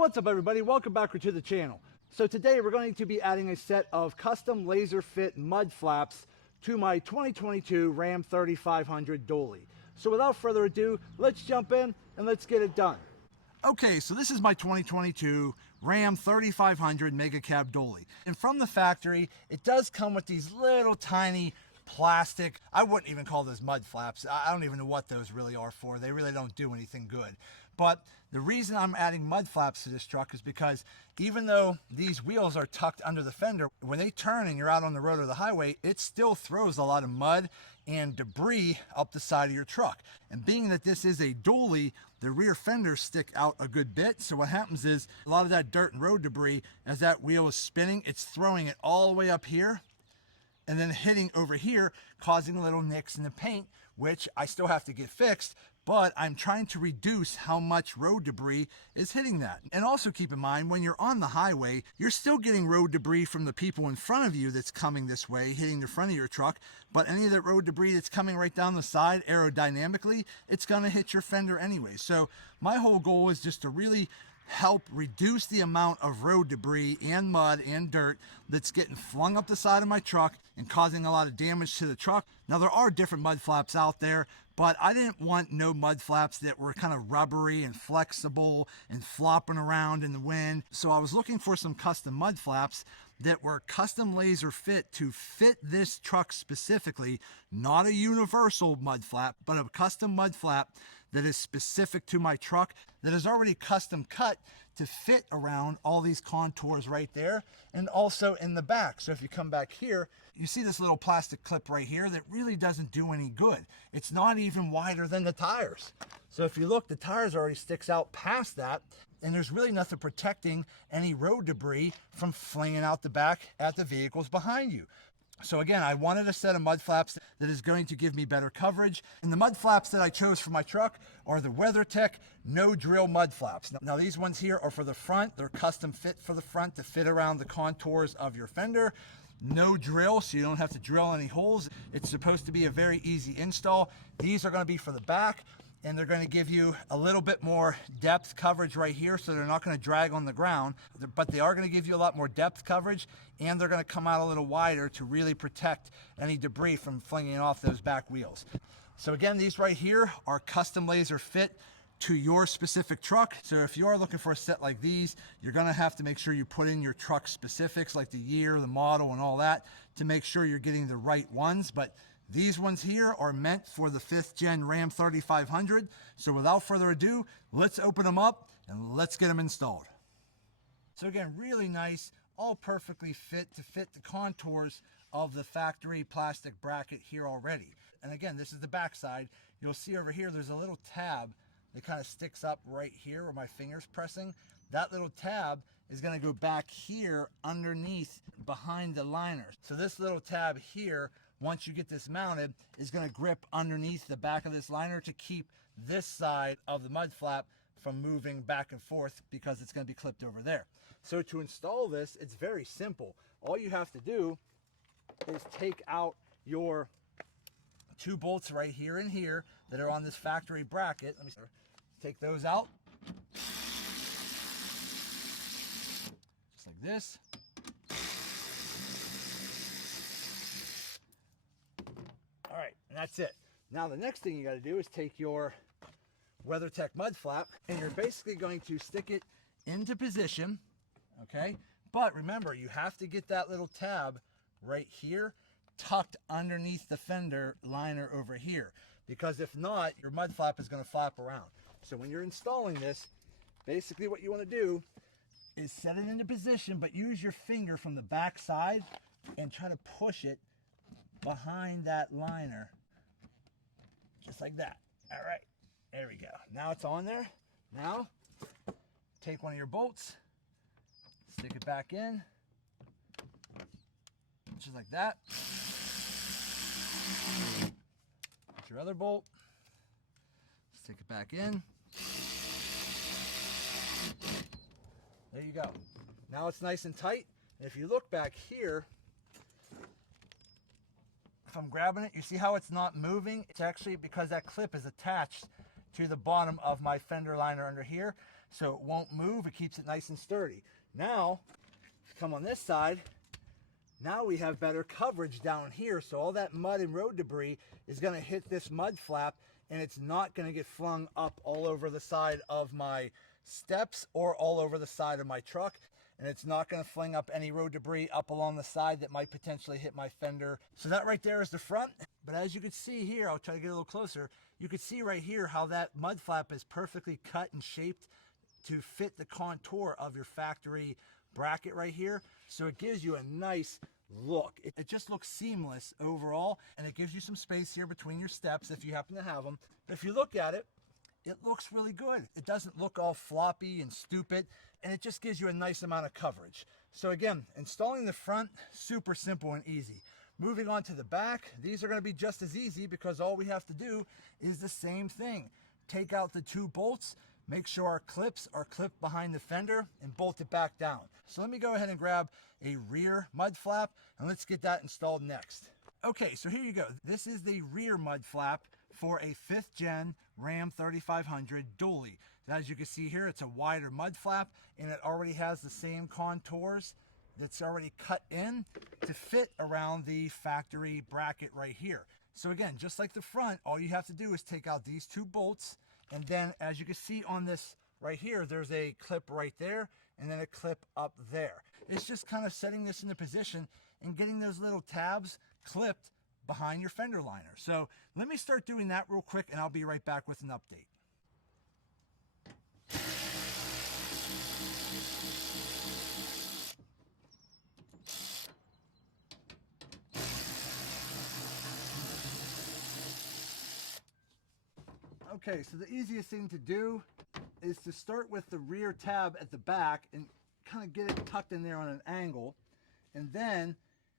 What's up everybody, welcome back to the channel. So today we're going to be adding a set of custom laser fit mud flaps to my 2022 Ram 3500 dolly. So without further ado, let's jump in and let's get it done. Okay, so this is my 2022 Ram 3500 Mega Cab dolly. And from the factory, it does come with these little tiny plastic, I wouldn't even call those mud flaps. I don't even know what those really are for. They really don't do anything good. But the reason I'm adding mud flaps to this truck is because even though these wheels are tucked under the fender, when they turn and you're out on the road or the highway, it still throws a lot of mud and debris up the side of your truck. And being that this is a dolly, the rear fenders stick out a good bit. So what happens is a lot of that dirt and road debris, as that wheel is spinning, it's throwing it all the way up here and then hitting over here, causing little nicks in the paint, which I still have to get fixed, but I'm trying to reduce how much road debris is hitting that. And also keep in mind, when you're on the highway, you're still getting road debris from the people in front of you that's coming this way, hitting the front of your truck, but any of that road debris that's coming right down the side, aerodynamically, it's gonna hit your fender anyway. So my whole goal is just to really help reduce the amount of road debris and mud and dirt that's getting flung up the side of my truck and causing a lot of damage to the truck. Now there are different mud flaps out there, but I didn't want no mud flaps that were kind of rubbery and flexible and flopping around in the wind. So I was looking for some custom mud flaps that were custom laser fit to fit this truck specifically, not a universal mud flap, but a custom mud flap that is specific to my truck, that is already custom cut to fit around all these contours right there and also in the back. So if you come back here, you see this little plastic clip right here that really doesn't do any good. It's not even wider than the tires. So if you look, the tires already sticks out past that, and there's really nothing protecting any road debris from flinging out the back at the vehicles behind you. So again, I wanted a set of mud flaps that is going to give me better coverage. And the mud flaps that I chose for my truck are the WeatherTech no drill mud flaps. Now these ones here are for the front. They're custom fit for the front to fit around the contours of your fender. No drill, so you don't have to drill any holes. It's supposed to be a very easy install. These are going to be for the back, and they're going to give you a little bit more depth coverage right here, so they're not going to drag on the ground, but they are going to give you a lot more depth coverage, and they're going to come out a little wider to really protect any debris from flinging off those back wheels. So again, these right here are custom laser fit to your specific truck. So if you are looking for a set like these, you're gonna have to make sure you put in your truck specifics like the year, the model, and all that to make sure you're getting the right ones. But these ones here are meant for the 5th gen Ram 3500. So without further ado, let's open them up and let's get them installed. So again, really nice, all perfectly fit to fit the contours of the factory plastic bracket here already. And again, this is the back side. You'll see over here, there's a little tab that kind of sticks up right here where my finger's pressing. That little tab is going to go back here underneath behind the liner. So this little tab here, once you get this mounted, is going to grip underneath the back of this liner to keep this side of the mud flap from moving back and forth because it's going to be clipped over there. So to install this, it's very simple. All you have to do is take out your 2 bolts right here and here that are on this factory bracket. Let me take those out. Just like this. All right, and that's it. Now the next thing you got to do is take your WeatherTech mud flap and you're basically going to stick it into position, okay? But remember, you have to get that little tab right here tucked underneath the fender liner over here, because if not, your mud flap is going to flap around. So when you're installing this, basically what you want to do is set it into position, but use your finger from the back side and try to push it behind that liner, just like that. All right, there we go. Now it's on there. Now take one of your bolts, stick it back in, just like that. Get your other bolt, stick it back in. There you go. Now it's nice and tight. And if you look back here, if I'm grabbing it, you see how it's not moving? It's actually because that clip is attached to the bottom of my fender liner under here. so it won't move. It keeps it nice and sturdy. Now, come on this side. Now we have better coverage down here, so all that mud and road debris is going to hit this mud flap, and it's not going to get flung up all over the side of my steps or all over the side of my truck, and it's not going to fling up any road debris up along the side that might potentially hit my fender. So that right there is the front, but as you can see here, I'll try to get a little closer, you can see right here how that mud flap is perfectly cut and shaped to fit the contour of your factory bracket right here. So it gives you a nice look. It just looks seamless overall, and it gives you some space here between your steps if you happen to have them. But if you look at it, it looks really good. It doesn't look all floppy and stupid, and it just gives you a nice amount of coverage. So again, installing the front, super simple and easy. Moving on to the back, these are going to be just as easy because all we have to do is the same thing. Take out the 2 bolts, make sure our clips are clipped behind the fender, and bolt it back down. So let me go ahead and grab a rear mud flap, and let's get that installed next. Okay, so here you go. This is the rear mud flap for a 5th gen Ram 3500 dually. As you can see here, it's a wider mud flap, and it already has the same contours that's already cut in to fit around the factory bracket right here. So again, just like the front, all you have to do is take out these 2 bolts, and then as you can see on this right here, there's a clip right there and then a clip up there. It's just kind of setting this into position and getting those little tabs clipped behind your fender liner. So let me start doing that real quick, and I'll be right back with an update. Okay, so the easiest thing to do is to start with the rear tab at the back and kind of get it tucked in there on an angle. And then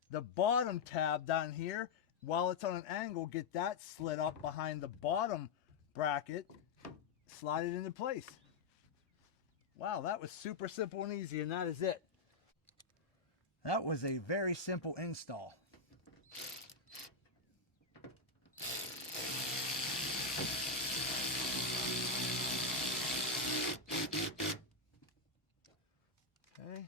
the bottom tab down here, while it's on an angle, get that slid up behind the bottom bracket, slide it into place. Wow, that was super simple and easy, and that is it. That was a very simple install. Okay.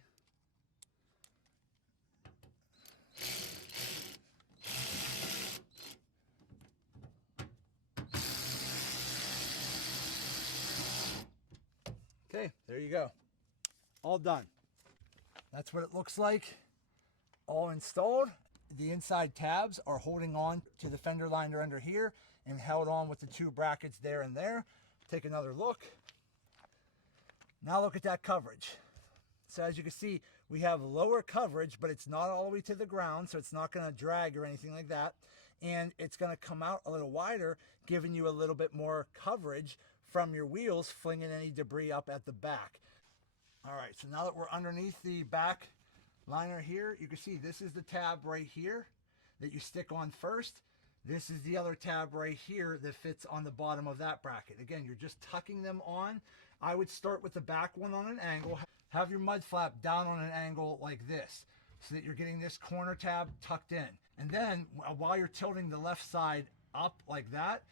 Okay, there you go. All done. That's what it looks like. All installed. The inside tabs are holding on to the fender liner under here and held on with the 2 brackets there and there. Take another look. Now look at that coverage. So as you can see, we have lower coverage, but it's not all the way to the ground, so it's not going to drag or anything like that. And it's going to come out a little wider, giving you a little bit more coverage from your wheels, flinging any debris up at the back. All right, so now that we're underneath the back liner here, you can see this is the tab right here that you stick on first. This is the other tab right here that fits on the bottom of that bracket. Again, you're just tucking them on. I would start with the back one on an angle. Have your mud flap down on an angle like this so that you're getting this corner tab tucked in. And then while you're tilting the left side up like that,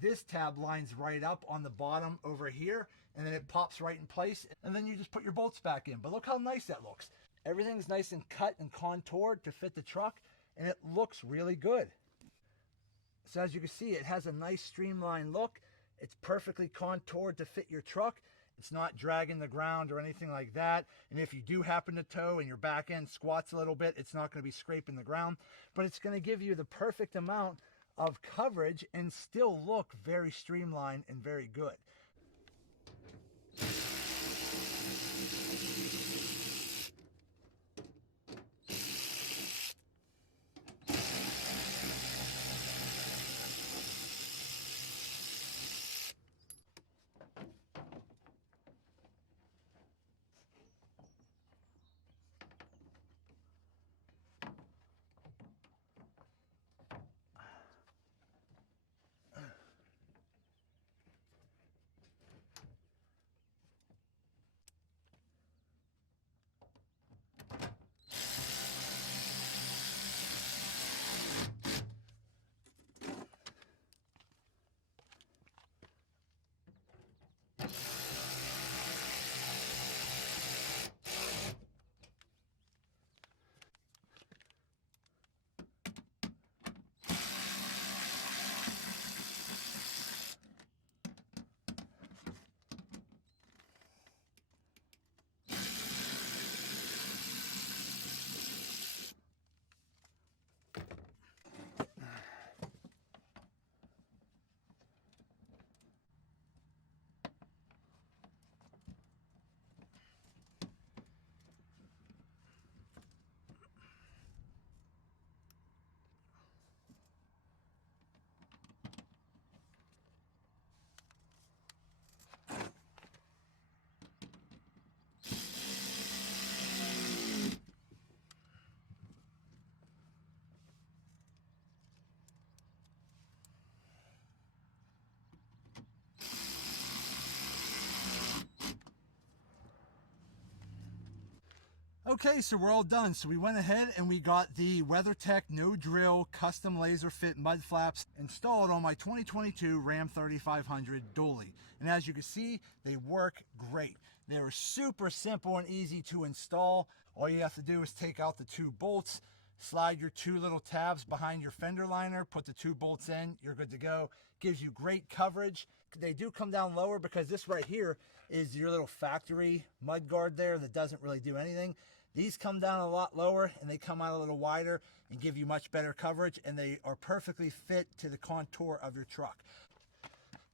this tab lines right up on the bottom over here, and then it pops right in place, and then you just put your bolts back in. But look how nice that looks. Everything's nice and cut and contoured to fit the truck, and it looks really good. So as you can see, it has a nice streamlined look. It's perfectly contoured to fit your truck. It's not dragging the ground or anything like that. And if you do happen to tow and your back end squats a little bit, it's not going to be scraping the ground, but it's going to give you the perfect amount of coverage and still look very streamlined and very good. Okay, so we're all done. So we went ahead and we got the WeatherTech no drill custom laser fit mud flaps installed on my 2022 Ram 3500 dually. And as you can see, they work great. They're super simple and easy to install. All you have to do is take out the 2 bolts, slide your 2 little tabs behind your fender liner, put the 2 bolts in, you're good to go. Gives you great coverage. They do come down lower because this right here is your little factory mud guard there that doesn't really do anything. These come down a lot lower and they come out a little wider and give you much better coverage, and they are perfectly fit to the contour of your truck.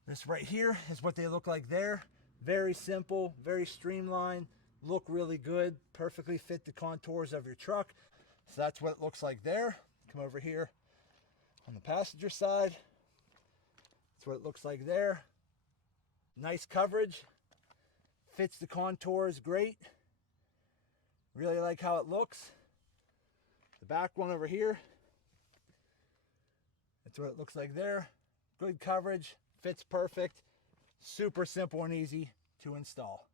This right here is what they look like there. Very simple, very streamlined, look really good, perfectly fit the contours of your truck. So that's what it looks like there. Come over here on the passenger side. That's what it looks like there. Nice coverage. Fits the contours great. Really like how it looks. The back one over here. That's what it looks like there. Good coverage. Fits perfect. Super simple and easy to install.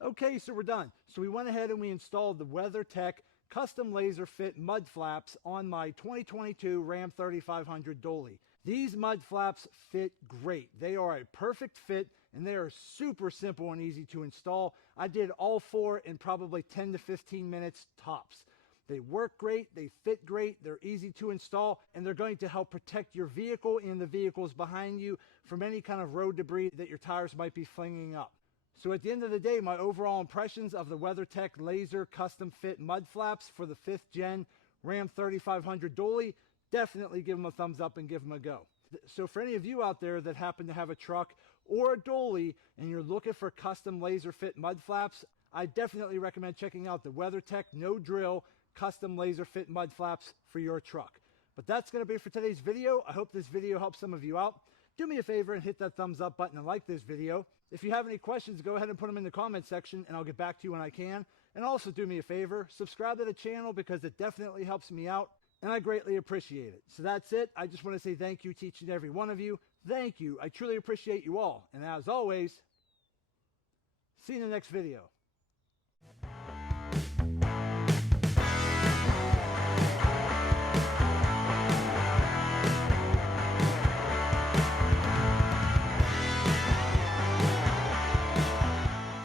Okay, so we're done. So we went ahead and we installed the WeatherTech custom laser fit mud flaps on my 2022 Ram 3500 dually. These mud flaps fit great. They are a perfect fit and they are super simple and easy to install. I did all 4 in probably 10 to 15 minutes tops. They work great, they fit great, they're easy to install, and they're going to help protect your vehicle and the vehicles behind you from any kind of road debris that your tires might be flinging up. So at the end of the day, my overall impressions of the WeatherTech laser custom fit mud flaps for the 5th gen Ram 3500 dually, definitely give them a thumbs up and give them a go. So for any of you out there that happen to have a truck or a dually and you're looking for custom laser fit mud flaps, I definitely recommend checking out the WeatherTech no drill custom laser fit mud flaps for your truck. But that's going to be it for today's video. I hope this video helps some of you out. Do me a favor and hit that thumbs up button and like this video. If you have any questions, go ahead and put them in the comment section and I'll get back to you when I can. And also do me a favor, subscribe to the channel because it definitely helps me out and I greatly appreciate it. So that's it. I just want to say thank you to each and every one of you. Thank you. I truly appreciate you all. And as always, see you in the next video.